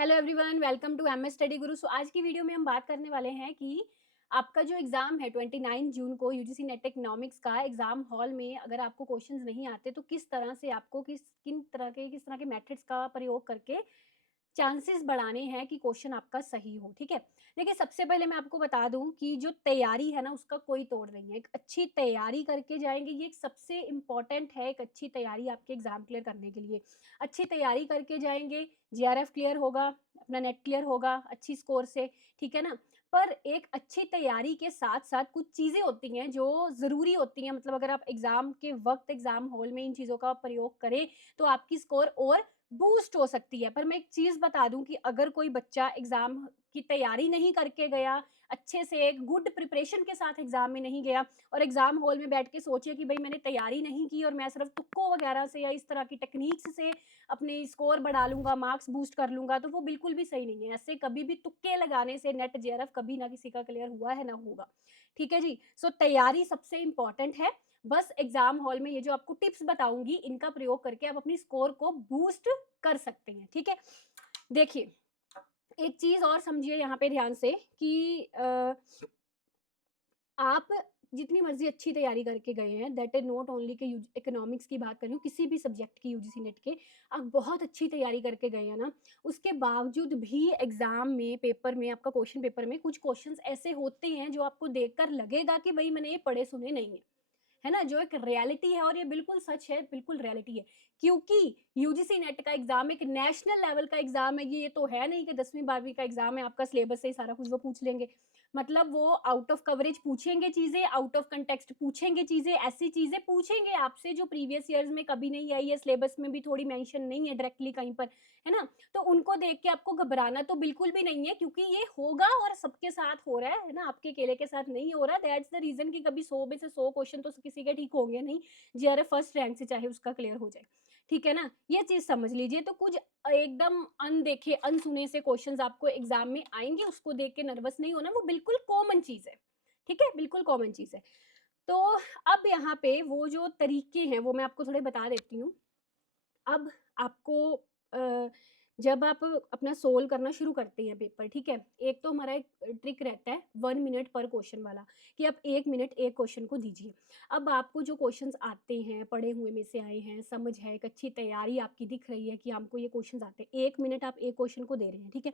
Hello everyone, welcome to MS study Guru. So आज की video में हम बात करने वाले हैं कि आपका जो एग्जाम है 29 जून को यूजीसी नेट इकोनॉमिक्स का एग्जाम हॉल में अगर आपको क्वेश्चंस नहीं आते तो किस तरह से आपको किस तरह के मेथड्स का प्रयोग करके चांसेस बढ़ाने हैं कि क्वेश्चन आपका सही हो। ठीक है, देखिए सबसे पहले मैं आपको बता दूं कि जो तैयारी है ना उसका कोई तोड़ नहीं है। एक अच्छी तैयारी करके जाएंगे, ये एक सबसे इम्पॉर्टेंट है। एक अच्छी तैयारी आपके एग्जाम क्लियर करने के लिए अच्छी तैयारी करके जाएंगे, जीआरएफ क्लियर होगा, अपना नेट क्लियर होगा अच्छी स्कोर से। ठीक है ना, पर एक अच्छी तैयारी के साथ साथ कुछ चीज़ें होती हैं जो ज़रूरी होती हैं। मतलब अगर आप एग्ज़ाम के वक्त एग्ज़ाम हॉल में इन चीज़ों का प्रयोग करें तो आपकी स्कोर और बूस्ट हो सकती है। पर मैं एक चीज़ बता दूं कि अगर कोई बच्चा एग्ज़ाम की तैयारी नहीं करके गया, अच्छे से एक गुड प्रिपरेशन के साथ एग्ज़ाम में नहीं गया और एग्ज़ाम हॉल में बैठ के सोचे कि भाई मैंने तैयारी नहीं की और मैं सिर्फ तुक्कों वगैरह से या इस तरह की टेक्निक्स से अपने स्कोर बढ़ा लूंगा, मार्क्स बूस्ट कर लूंगा, तो वो बिल्कुल भी सही नहीं है। ऐसे कभी भी तुक्के लगाने से नेट जेआरएफ कभी ना किसी का क्लियर हुआ है ना होगा। ठीक है जी, सो तैयारी सबसे इंपॉर्टेंट है। बस एग्जाम हॉल में ये जो आपको टिप्स बताऊंगी इनका प्रयोग करके आप अपनी स्कोर को बूस्ट कर सकते हैं। ठीक है, देखिए एक चीज और समझिए यहाँ पे ध्यान से कि आप जितनी मर्जी अच्छी तैयारी करके गए हैं, दैट इज नॉट ओनली के इकोनॉमिक्स की बात कर रही हूँ, किसी भी सब्जेक्ट की यूजीसी नेट के आप बहुत अच्छी तैयारी करके गए हैं ना, उसके बावजूद भी एग्जाम में पेपर में आपका क्वेश्चन पेपर में कुछ क्वेश्चंस ऐसे होते हैं जो आपको देखकर लगेगा कि भाई मैंने ये पढ़े सुने नहीं है, है ना, जो एक रियलिटी है और ये बिल्कुल सच है, बिल्कुल रियलिटी है। क्योंकि यूजीसी नेट का एग्जाम एक नेशनल लेवल का एग्जाम है। ये तो है नहीं कि 10वीं 12वीं का एग्जाम है आपका सिलेबस से ही सारा कुछ वो पूछ लेंगे। मतलब वो आउट ऑफ कवरेज पूछेंगे चीजें, आउट ऑफ कंटेक्स्ट पूछेंगे चीजें, ऐसी चीजें पूछेंगे आपसे जो प्रीवियस ईयर्स में कभी नहीं आई है, सिलेबस में भी थोड़ी मेंशन नहीं है डायरेक्टली कहीं पर, है ना। तो उनको देख के आपको घबराना तो बिल्कुल भी नहीं है, क्योंकि ये होगा और सबके साथ हो रहा है ना, आपके अकेले के साथ नहीं हो रहा। दैट्स द रीजन कि कभी 100 में से 100 क्वेश्चन तो किसी के ठीक होंगे नहीं, जीआरएफ फर्स्ट रैंक से चाहे उसका क्लियर हो जाए। ठीक है ना, ये चीज समझ लीजिए। तो कुछ एकदम अनदेखे अनसुने से क्वेश्चंस आपको एग्जाम में आएंगे, उसको देख के नर्वस नहीं होना, वो बिल्कुल कॉमन चीज है। ठीक है, बिल्कुल कॉमन चीज है। तो अब यहाँ पे वो जो तरीके हैं वो मैं आपको थोड़े बता देती हूँ। अब आपको जब आप अपना सोल्व करना शुरू करते हैं पेपर, ठीक है, एक तो हमारा एक ट्रिक रहता है 1 मिनट पर क्वेश्चन वाला, कि आप 1 मिनट एक क्वेश्चन को दीजिए। अब आपको जो क्वेश्चंस आते हैं, पढ़े हुए में से आए हैं, समझ है, एक अच्छी तैयारी आपकी दिख रही है कि हमको ये क्वेश्चंस आते हैं, 1 मिनट आप एक क्वेश्चन को दे रहे हैं। ठीक है,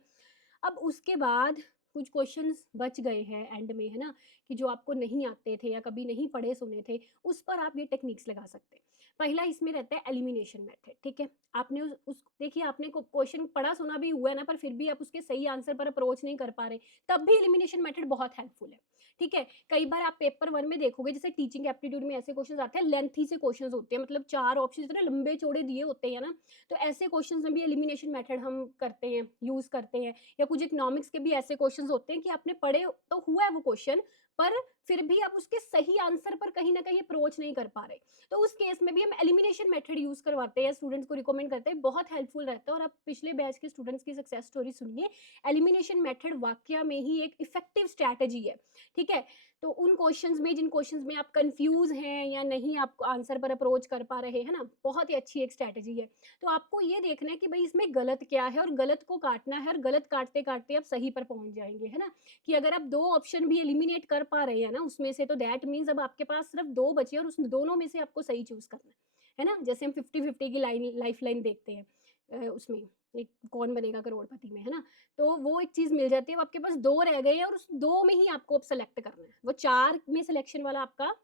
अब उसके बाद कुछ क्वेश्चंस बच गए हैं एंड में, है ना, कि जो आपको नहीं आते थे या कभी नहीं पढ़े सुने थे, उस पर आप ये टेक्निक्स लगा सकते हैं। पहला इसमें रहता है एलिमिनेशन मेथड। ठीक है, आपने उस देखिए आपने क्वेश्चन पढ़ा सुना भी हुआ है ना, पर फिर भी आप उसके सही आंसर पर अप्रोच नहीं कर पा रहे, तब भी एलिमिनेशन मेथड बहुत हेल्पफुल है। ठीक है, कई बार आप पेपर 1 में देखोगे, जैसे टीचिंग एप्टीट्यूड में ऐसे क्वेश्चन आते हैं, लेंथी से क्वेश्चन होते हैं, मतलब 4 ऑप्शन इतने लंबे चौड़े दिए होते हैं ना, तो ऐसे क्वेश्चन में भी एलिमिनेशन मेथड हम करते हैं, यूज करते हैं। या कुछ इकोनॉमिक्स के भी ऐसे क्वेश्चंस होते हैं कि आपने पढ़े तो हुआ है वो क्वेश्चन, पर फिर भी आप उसके सही आंसर पर कहीं ना कहीं अप्रोच नहीं कर पा रहे, तो उस केस में भी हम एलिमिनेशन मेथड यूज करवाते हैं, स्टूडेंट्स को रिकमेंड करते हैं, बहुत हेल्पफुल रहता है। और आप पिछले बैच के स्टूडेंट्स की सक्सेस स्टोरी सुनिए, एलिमिनेशन मेथड वाकया में ही एक इफेक्टिव स्ट्रैटेजी है। ठीक है, तो उन क्वेश्चंस में, जिन क्वेश्चंस में आप कंफ्यूज हैं या नहीं आप आंसर पर अप्रोच कर पा रहे हैं ना, बहुत ही अच्छी एक स्ट्रैटेजी है। तो आपको ये देखना है कि भाई इसमें गलत क्या है और गलत को काटना है, और गलत काटते काटते आप सही पर पहुंच जाएंगे, है ना। कि अगर आप 2 ऑप्शन भी एलिमिनेट कर पा रहे हैं ना उसमें से, तो दैट मीन्स अब आपके पास सिर्फ 2 बचे और उस दोनों में से आपको सही चूज करना है ना। जैसे हम 50-50 की लाइफ लाइन देखते हैं, उसमें एक कौन बनेगा करोड़पति में, है ना, तो वो एक चीज मिल जाती है। अब आपके पास 2 रह गए हैं और उस 2 में ही आपको अब सेलेक्ट करना है, वो 4 में सिलेक्शन वाला आपका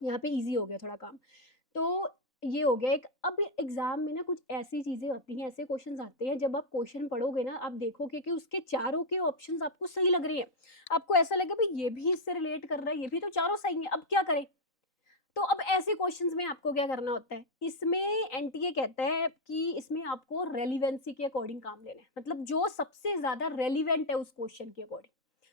यहाँ पे इजी हो गया थोड़ा काम। तो ये हो गया एक। अब एग्जाम में ना कुछ ऐसी चीजें होती हैं, ऐसे क्वेश्चंस आते हैं, जब आप क्वेश्चन पढ़ोगे ना आप देखोगे कि उसके चारों के ऑप्शंस आपको सही लग रहे हैं, आपको ऐसा लगे भाई ये भी इससे रिलेट कर रहा है, ये भी तो चारों सही है, अब क्या करें। तो अब ऐसे क्वेश्चंस में आपको क्या करना होता है, इसमें एनटीए कहता है कि इसमें आपको रेलिवेंसी के अकॉर्डिंग काम लेना है, मतलब जो सबसे ज्यादा रेलिवेंट है उस क्वेश्चन के अकॉर्डिंग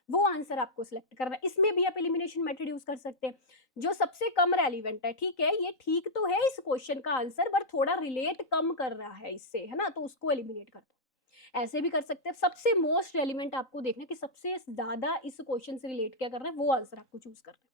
वो आंसर आपको सिलेक्ट करना है। इसमें भी आप एलिमिनेशन मेथड यूज कर सकते हैं, जो सबसे कम रेलिवेंट है, ठीक है, ये ठीक तो है इस क्वेश्चन का आंसर, पर थोड़ा रिलेट कम कर रहा है इससे, है ना, तो उसको एलिमिनेट कर दो। ऐसे भी कर सकते हैं। सबसे मोस्ट रेलिवेंट आपको देखना है कि सबसे ज्यादा इस क्वेश्चन से रिलेट क्या कर रहा है, वो आंसर आपको चूज करना है।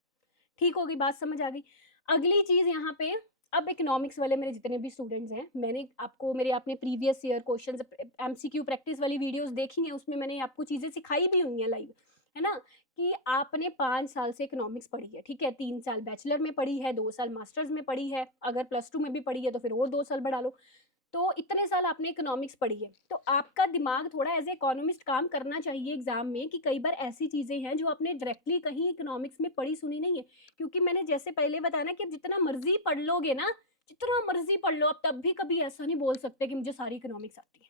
ठीक होगी, बात समझ आ गई। अगली चीज यहाँ पे अब इकोनॉमिक्स वाले मेरे जितने भी स्टूडेंट्स हैं, मैंने आपको मेरे आपने previous year questions MCQ practice वाली वीडियोस देखी हैं, उसमें मैंने आपको चीज़ें सिखाई भी हुई हैं लाइव, है ना? कि आपने 5 साल से इकोनॉमिक्स पढ़ी है, ठीक है? 3 साल बैचलर में पढ़ी है, 2 साल मास्टर्स में पढ़ी है, अगर प्लस 2 में भी पढ़ी है तो फिर और 2 साल बढ़ा लो। तो इतने साल आपने इकोनॉमिक्स पढ़ी है, तो आपका दिमाग थोड़ा एज़ ए इकोनॉमिस्ट काम करना चाहिए एग्ज़ाम में कि कई बार ऐसी चीज़ें हैं जो आपने डायरेक्टली कहीं इकोनॉमिक्स में पढ़ी सुनी नहीं है। क्योंकि मैंने जैसे पहले बताया ना कि आप जितना मर्ज़ी पढ़ लोगे ना, जितना मर्ज़ी पढ़ लो, आप तब भी कभी ऐसा नहीं बोल सकते कि मुझे सारी इकोनॉमिक्स आती है।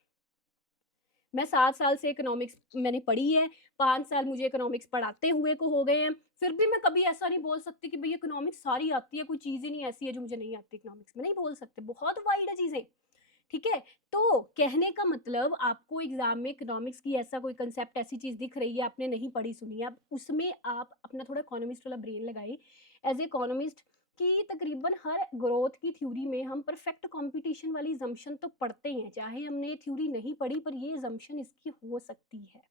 मैं 7 साल से इकोनॉमिक्स मैंने पढ़ी है, 5 साल मुझे इकोनॉमिक्स पढ़ाते हुए को हो गए हैं, फिर भी मैं कभी ऐसा नहीं बोल सकती कि भई इकोनॉमिक्स सारी आती है, कोई चीज़ ही नहीं ऐसी है जो मुझे नहीं आती इकोनॉमिक्स में, नहीं बोल सकते, बहुत वाइड है चीज़ें। ठीक है? तो कहने का मतलब आपको एग्ज़ाम में इकोनॉमिक्स की ऐसा कोई कांसेप्ट ऐसी चीज़ दिख रही है, आपने नहीं पढ़ी सुनी है, अब उसमें आप अपना थोड़ा इकोनॉमिस्ट वाला ब्रेन लगाइए। एज़ ए इकोनॉमिस्ट कि तकरीबन हर ग्रोथ की थ्योरी में हम परफेक्ट कंपटीशन वाली असम्पशन तो पढ़ते हैं, चाहे हमने थ्योरी नहीं पढ़ी पर ये असम्पशन इसकी हो सकती है।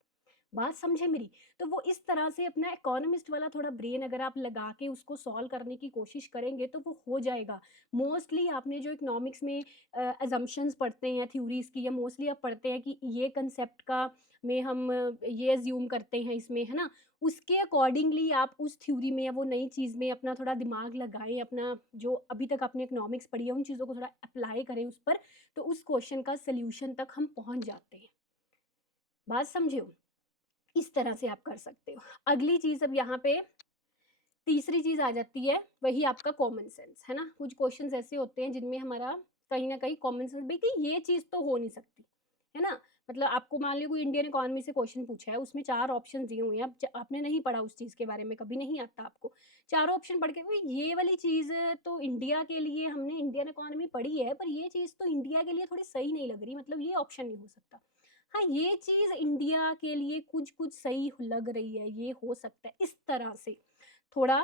बात समझे मेरी? तो वो इस तरह से अपना इकोनॉमिस्ट वाला थोड़ा ब्रेन अगर आप लगा के उसको सॉल्व करने की कोशिश करेंगे तो वो हो जाएगा। मोस्टली आपने जो इकोनॉमिक्स में असम्पशन्स पढ़ते हैं थ्योरीज़ की, या मोस्टली आप पढ़ते हैं कि ये कांसेप्ट का में हम ये अज़्यूम करते हैं इसमें, है ना? उसके अकॉर्डिंगली आप उस थ्योरी में या वो नई चीज़ में अपना थोड़ा दिमाग लगाएँ, अपना जो अभी तक आपने इकोनॉमिक्स पढ़ी है उन चीज़ों को थोड़ा अप्लाई करें उस पर, तो उस क्वेश्चन का सॉल्यूशन तक हम पहुँच जाते हैं। बात समझे हो? इस तरह से आप कर सकते हो। अगली चीज़ अब यहाँ पे तीसरी चीज़ आ जाती है, वही आपका कॉमन सेंस, है ना? कुछ क्वेश्चन्स ऐसे होते हैं जिनमें हमारा कहीं न कहीं कॉमन सेंस भई कि ये चीज़ तो हो नहीं सकती, है ना? मतलब आपको मान लीजिए कोई इंडियन इकोनॉमी से क्वेश्चन पूछा है, उसमें 4 ऑप्शंस दिए हुए हैं, अब च आपने नहीं पढ़ा उस चीज़ के बारे में, कभी नहीं आता आपको। चारों ऑप्शन पढ़ के भई ये वाली चीज़ तो इंडिया के लिए हमने इंडियन इकोनॉमी पढ़ी है, पर ये चीज़ तो इंडिया के लिए थोड़ी सही नहीं लग रही, मतलब ये ऑप्शन नहीं हो सकता। हाँ, ये चीज़ इंडिया के लिए कुछ-कुछ सही लग रही है, ये हो सकता है, इस तरह से थोड़ा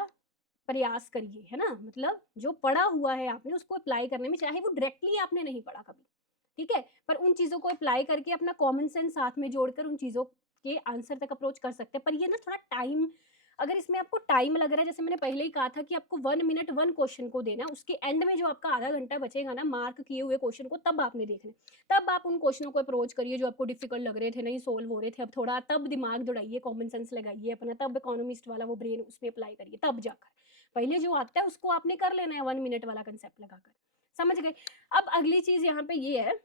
प्रयास करिए, है ना? मतलब जो पढ़ा हुआ है आपने उसको अप्लाई करने में, चाहे वो डायरेक्टली आपने नहीं पढ़ा कभी, ठीक है? पर उन चीज़ों को अप्लाई करके अपना कॉमन सेंस साथ में जोड़कर उन चीज़ों के आंसर तक अप्रोच कर सकते हैं। पर ये ना थोड़ा टाइम, अगर इसमें आपको टाइम लग रहा है, जैसे मैंने पहले ही कहा था कि आपको 1 मिनट 1 क्वेश्चन को देना है, उसके एंड में जो आपका आधा घंटा बचेगा ना मार्क किए हुए क्वेश्चन को तब आपने देखना है। तब आप उन क्वेश्चनों को अप्रोच करिए जो आपको डिफिकल्ट लग रहे थे, नहीं सोल्व हो रहे थे, अब थोड़ा तब दिमाग दौड़ाइए, कॉमन सेंस लगाइए अपना, तब इकोनॉमिस्ट वाला वो ब्रेन उसमें अप्लाई करिए, तब जाकर। पहले जो आता है उसको आपने कर लेना है 1 मिनट वाला कांसेप्ट लगाकर। समझ गए? अब अगली चीज़ यहाँ पे ये है,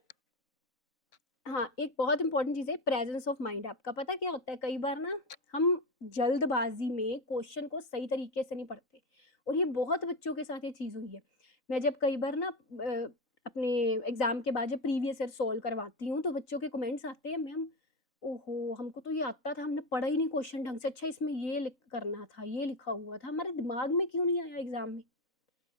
हाँ, एक बहुत इम्पोर्टेंट चीज़ है प्रेजेंस ऑफ माइंड। आपका पता क्या होता है, कई बार ना हम जल्दबाजी में क्वेश्चन को सही तरीके से नहीं पढ़ते, और ये बहुत बच्चों के साथ ये चीज़ हुई है। मैं जब कई बार ना अपने एग्ज़ाम के बाद जब प्रीवियस ईयर सॉल्व करवाती हूँ तो बच्चों के कमेंट्स आते हैं, मैम ओहो! हमको तो ये आता था, हमने पढ़ा ही नहीं क्वेश्चन ढंग से, अच्छा इसमें ये लिख करना था, ये लिखा हुआ था, हमारे दिमाग में क्यों नहीं आया एग्ज़ाम में?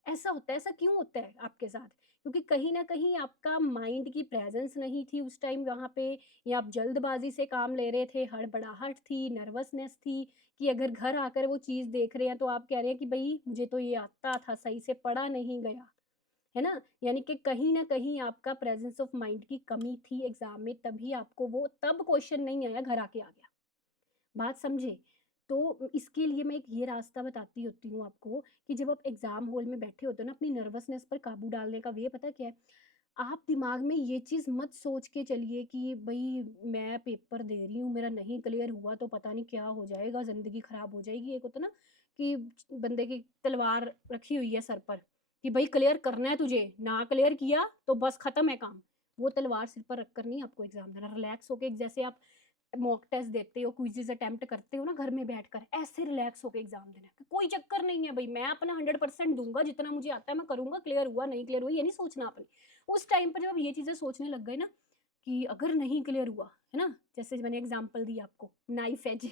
ऐसा होता है, ऐसा क्यों होता है आपके साथ? क्योंकि कहीं न कहीं आपका माइंड की प्रेज़ेंस नहीं थी उस टाइम वहाँ पे, या आप जल्दबाज़ी से काम ले रहे थे, हड़बड़ाहट थी, नर्वसनेस थी कि अगर घर आकर वो चीज़ देख रहे हैं तो आप कह रहे हैं कि भई मुझे तो ये आता था, सही से पढ़ा नहीं गया, है ना? यानी कि कहीं न कहीं आपका प्रेज़ेंस ऑफ माइंड की कमी थी एग्ज़ाम में, तभी आपको वो तब क्वेश्चन नहीं आया, घर आके आ गया। बात समझे? तो इसके लिए मैं एक ये रास्ता बताती होती हूँ आपको कि जब आप एग्ज़ाम हॉल में बैठे होते हो ना, अपनी नर्वसनेस पर काबू डालने का वे पता क्या है? आप दिमाग में ये चीज़ मत सोच के चलिए कि भई मैं पेपर दे रही हूँ, मेरा नहीं क्लियर हुआ तो पता नहीं क्या हो जाएगा, ज़िंदगी ख़राब हो जाएगी। एक होता है ना कि बंदे की तलवार रखी हुई है सर पर कि भई क्लियर करना है तुझे, ना क्लियर किया तो बस ख़त्म है काम। वो तलवार सिर पर रखकर नहीं आपको एग्ज़ाम देना, रिलैक्स होके जैसे आप मॉक टेस्ट देते हो, क्विज़ेज़ अटेम्प्ट करते हो ना घर में बैठकर, ऐसे रिलैक्स होके एग्ज़ाम देना है। कोई चक्कर नहीं है भई, मैं अपना 100% दूँगा, जितना मुझे आता है मैं करूँगा, क्लियर हुआ, नहीं क्लियर हुआ, ये नहीं सोचना आपने। उस टाइम पर जब आप ये चीज़ें सोचने लग गए ना कि अगर नहीं क्लियर हुआ, है ना? जैसे मैंने एग्ज़ाम्पल दी आपको, knife edge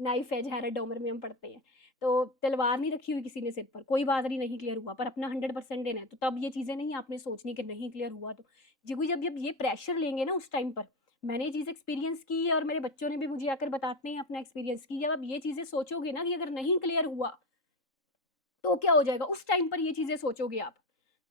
knife edge Harold Domar में हम पढ़ते हैं। तो तलवार नहीं रखी हुई किसी ने सिर पर, कोई बात नहीं, नहीं क्लियर हुआ, पर अपना 100% देना है, तो तब ये चीज़ें नहीं आपने सोचनी कि नहीं क्लियर हुआ तो। जी, जब जब ये प्रेशर लेंगे ना उस टाइम पर, मैंने ये चीज़ एक्सपीरियंस की है और मेरे बच्चों ने भी मुझे आकर बताते हैं अपना एक्सपीरियंस कि जब आप ये चीज़ें सोचोगे ना कि अगर नहीं क्लियर हुआ, तो क्या हो जाएगा? उस टाइम पर ये चीज़ें सोचोगे आप,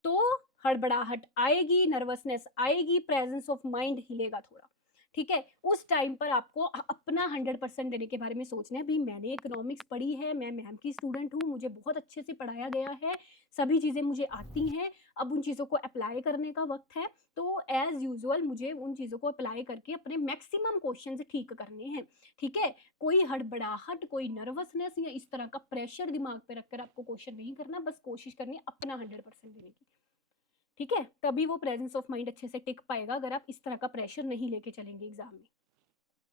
तो हड़बड़ाहट आएगी, नर्वसनेस आएगी, प्रेज़ेंस ऑफ माइंड हिलेगा थोड़ा। ठीक है? उस टाइम पर आपको अपना 100% देने के बारे में सोचना है। भई मैंने इकोनॉमिक्स पढ़ी है, मैं मैम की स्टूडेंट हूँ, मुझे बहुत अच्छे से पढ़ाया गया है, सभी चीज़ें मुझे आती हैं, अब उन चीज़ों को अप्लाई करने का वक़्त है। तो एज़ यूजुअल मुझे उन चीज़ों को अप्लाई करके अपने मैक्सिमम क्वेश्चंस ठीक करने हैं, ठीक है? कोई हड़बड़ाहट, कोई नर्वसनेस या इस तरह का प्रेशर दिमाग पे रखकर आपको क्वेश्चन नहीं करना, बस कोशिश करनी है अपना 100% देने की, ठीक है? तभी वो प्रेजेंस ऑफ माइंड अच्छे से टिक पाएगा अगर आप इस तरह का प्रेशर नहीं लेके चलेंगे एग्ज़ाम में।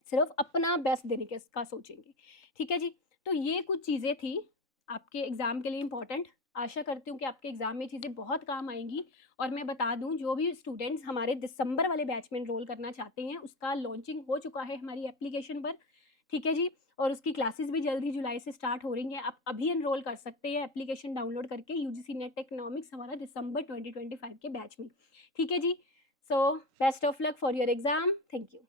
सिर्फ अपना बेस्ट देने के का सोचेंगे, ठीक है जी? तो ये कुछ चीज़ें थी आपके एग्ज़ाम के लिए इम्पोर्टेंट। आशा करती हूँ कि आपके एग्ज़ाम में चीज़ें बहुत काम आएँगी। और मैं बता दूँ, जो भी स्टूडेंट्स हमारे दिसंबर वाले बैच में एनरोल करना चाहते हैं, उसका लॉन्चिंग हो चुका है हमारी एप्लीकेशन पर, ठीक है जी? और उसकी क्लासेस भी जल्द ही जुलाई से स्टार्ट हो रही हैं। आप अभी एनरोल कर सकते हैं एप्लीकेशन डाउनलोड करके यूजीसी नेट इकोनॉमिक्स हमारा दिसंबर 2025 के बैच में, ठीक है जी? So best of luck for your exam. Thank you.